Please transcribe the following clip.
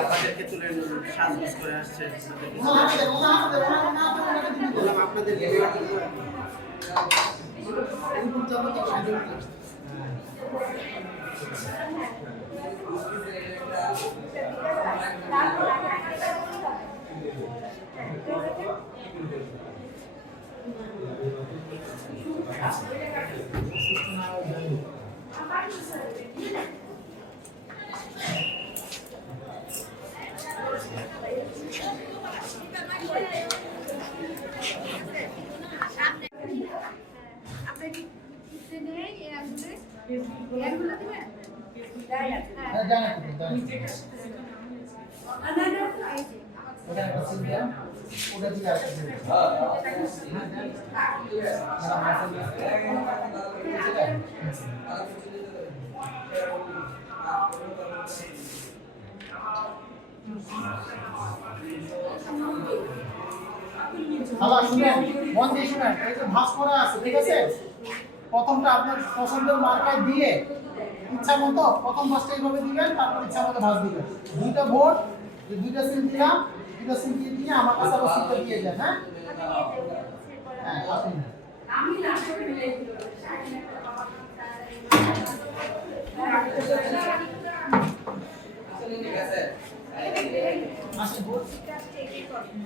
আপনাদেরকে তুলে সাজগোজ করে আসছে আপনাদেরকে দেওয়ার জন্য শুনেন মন দিয়ে শুনেন, এই যে ভাঁজ করা আছে ঠিক আছে, প্রথমটা আপনার পছন্দের মার্কায় দিয়ে ইচ্ছা মতো প্রথম ভাঁজটা এইভাবে দিবেন, তারপর ইচ্ছা মতো ভাঁজ দিবেন। দুইটা বোর্ড, দুইটা সিল দিলাম, দুইটা সিল দিয়ে আমার কাছে আবার সিলটা দিয়ে দেন। হ্যাঁ হ্যাঁ আপনি আমি না করে মিলে দিল আসলে বোর্ডটা চেক করুন।